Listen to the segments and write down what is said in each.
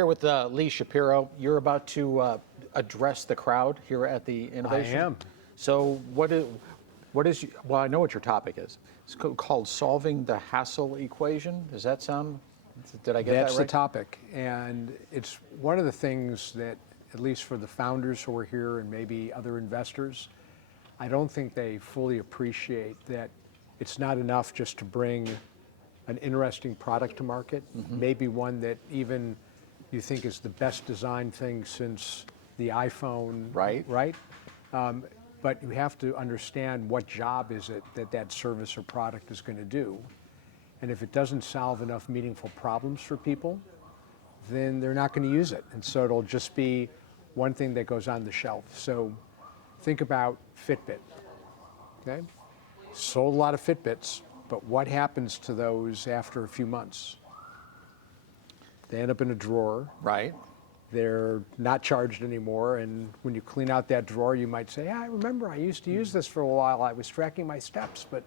Here with Lee Shapiro. You're about to address the crowd here at the Innovation. I am. So what is, well, I know what your topic is. It's called Solving the Hassle Equation. Does that sound, did I get that right? That's the topic. And it's one of the things that, at least for the founders who are here and maybe other investors, I don't think they fully appreciate that it's not enough just to bring an interesting product to market, maybe one that even you think is the best designed thing since the iPhone, right? But you have to understand what job is it that that service or product is going to do. And if it doesn't solve enough meaningful problems for people, then they're not going to use it. And so it'll just be one thing that goes on the shelf. So think about Fitbit, okay? Sold a lot of Fitbits, but what happens to those after a few months? They end up in a drawer. Right. They're not charged anymore, and when you clean out that drawer, you might say, I remember I used to use this for a while. I was tracking my steps, but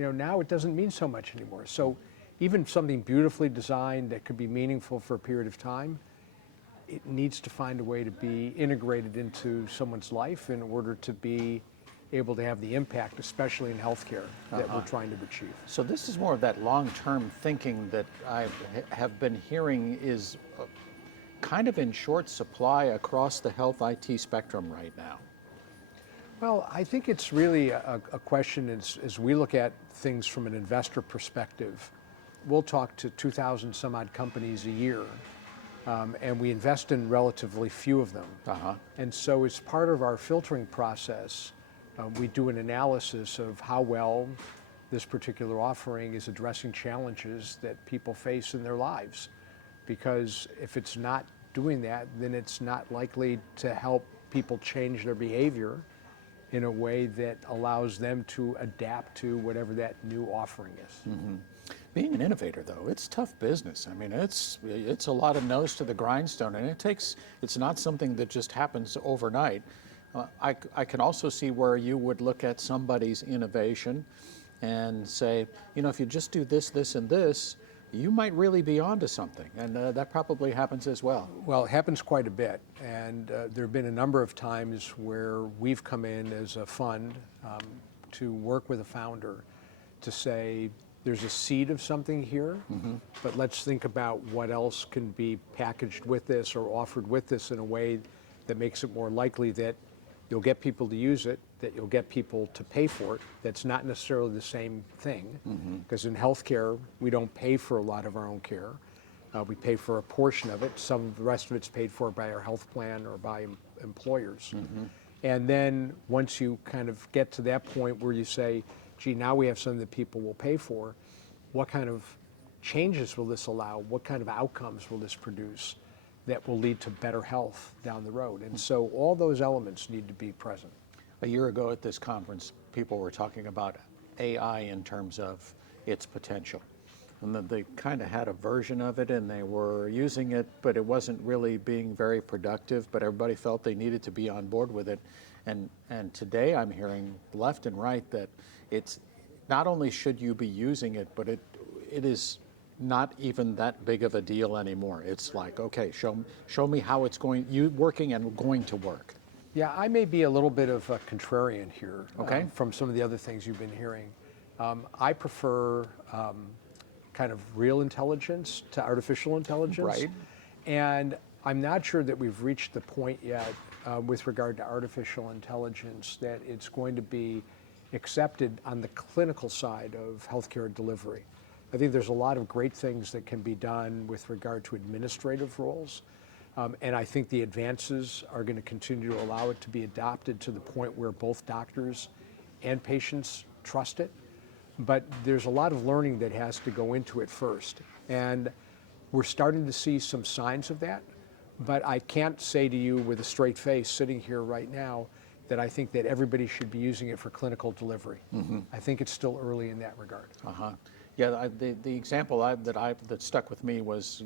now it doesn't mean so much anymore. So even something beautifully designed that could be meaningful for a period of time, it needs to find a way to be integrated into someone's life in order to be able to have the impact, especially in healthcare, that we're trying to achieve. So this is more of that long-term thinking that I have been hearing is kind of in short supply across the health IT spectrum right now. Well, I think it's really a question as we look at things from an investor perspective. We'll talk to 2,000 some odd companies a year, and we invest in relatively few of them. And so as part of our filtering process, we do an analysis of how well this particular offering is addressing challenges that people face in their lives. Because if it's not doing that, then it's not likely to help people change their behavior in a way that allows them to adapt to whatever that new offering is. Being an innovator, though, it's tough business. I mean, it's a lot of nose to the grindstone, and it's not something that just happens overnight. I can also see where you would look at somebody's innovation and say, if you just do this, this, and this, you might really be onto something, and that probably happens as well. Well, it happens quite a bit, and there have been a number of times where we've come in as a fund to work with a founder to say, there's a seed of something here, but let's think about what else can be packaged with this or offered with this in a way that makes it more likely that you'll get people to use it, that you'll get people to pay for it. That's not necessarily the same thing, because in healthcare, we don't pay for a lot of our own care. We pay for a portion of it. The rest of it's paid for by our health plan or by employers. And then once you kind of get to that point where you say, gee, now we have something that people will pay for, what kind of changes will this allow? What kind of outcomes will this produce that will lead to better health down the road? And so all those elements need to be present. A year ago at this conference, people were talking about AI in terms of its potential. And then they kind of had a version of it and they were using it, but it wasn't really being very productive, but everybody felt they needed to be on board with it. And today I'm hearing left and right that it's not only should you be using it, but it is not even that big of a deal anymore. It's like, okay, show me how it's working and going to work. Yeah, I may be a little bit of a contrarian here, okay, from some of the other things you've been hearing. I prefer kind of real intelligence to artificial intelligence. Right. And I'm not sure that we've reached the point yet with regard to artificial intelligence that it's going to be accepted on the clinical side of healthcare delivery. I think there's a lot of great things that can be done with regard to administrative roles. And I think the advances are going to continue to allow it to be adopted to the point where both doctors and patients trust it. But there's a lot of learning that has to go into it first. And we're starting to see some signs of that. But I can't say to you with a straight face sitting here right now that I think that everybody should be using it for clinical delivery. I think it's still early in that regard. Yeah, the example that stuck with me was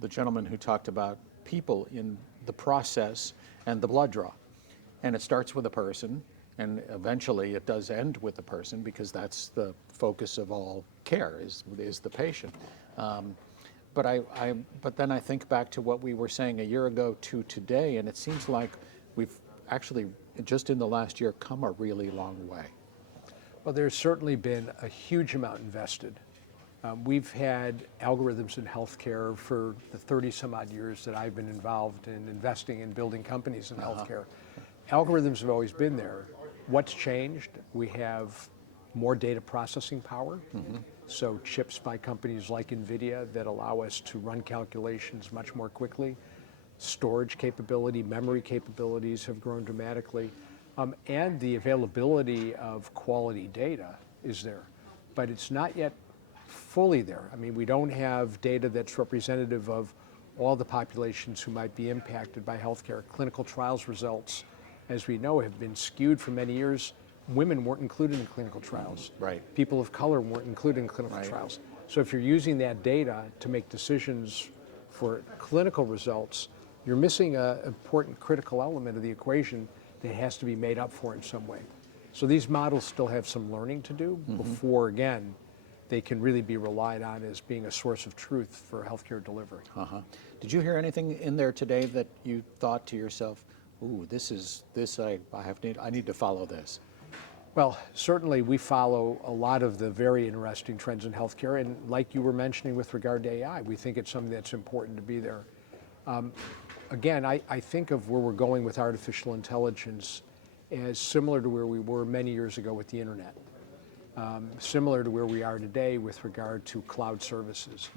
the gentleman who talked about people in the process and the blood draw. And it starts with a person, and eventually it does end with the person because that's the focus of all care is the patient. but then I think back to what we were saying a year ago to today, and it seems like we've actually, just in the last year, come a really long way. Well, there's certainly been a huge amount invested. We've had algorithms in healthcare for the 30 some odd years that I've been involved in investing in building companies in healthcare. Algorithms have always been there. What's changed? We have more data processing power. So chips by companies like NVIDIA that allow us to run calculations much more quickly. Storage capability, memory capabilities have grown dramatically. And the availability of quality data is there, but it's not yet fully there. I mean, we don't have data that's representative of all the populations who might be impacted by healthcare. Clinical trials results, as we know, have been skewed for many years. Women weren't included in clinical trials. Right. People of color weren't included in clinical trials. So if you're using that data to make decisions for clinical results, you're missing an important critical element of the equation that has to be made up for in some way. So these models still have some learning to do before, again, they can really be relied on as being a source of truth for healthcare delivery. Did you hear anything in there today that you thought to yourself, ooh, I need to follow this? Well, certainly we follow a lot of the very interesting trends in healthcare, and like you were mentioning with regard to AI, we think it's something that's important to be there. Again, I think of where we're going with artificial intelligence as similar to where we were many years ago with the internet, similar to where we are today with regard to cloud services.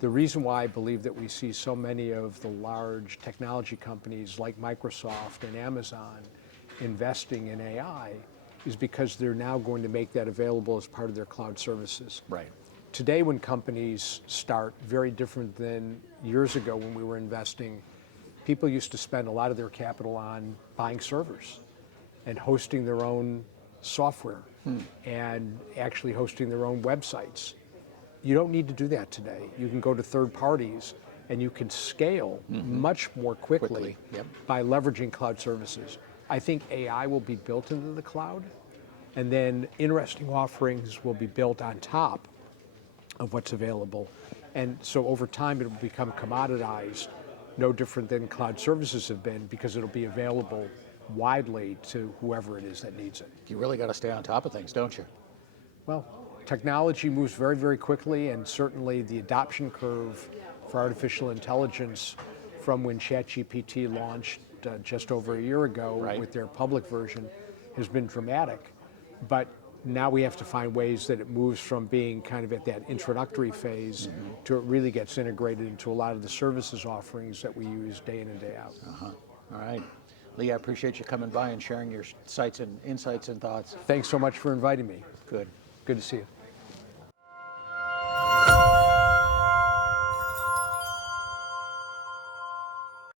The reason why I believe that we see so many of the large technology companies like Microsoft and Amazon investing in AI is because they're now going to make that available as part of their cloud services. Right. Today, when companies start, very different than years ago when we were investing, people used to spend a lot of their capital on buying servers and hosting their own software and actually hosting their own websites. You don't need to do that today. You can go to third parties and you can scale much more quickly by leveraging cloud services. I think AI will be built into the cloud, and then interesting offerings will be built on top of what's available. And so over time, it will become commoditized, no different than cloud services have been, because it'll be available widely to whoever it is that needs it. You really got to stay on top of things, don't you? Well, technology moves very, very quickly, and certainly the adoption curve for artificial intelligence from when ChatGPT launched just over a year ago with their public version has been dramatic. But now we have to find ways that it moves from being kind of at that introductory phase to it really gets integrated into a lot of the services offerings that we use day in and day out. All right. Lee, I appreciate you coming by and sharing your insights and thoughts. Thanks so much for inviting me. Good. Good to see you.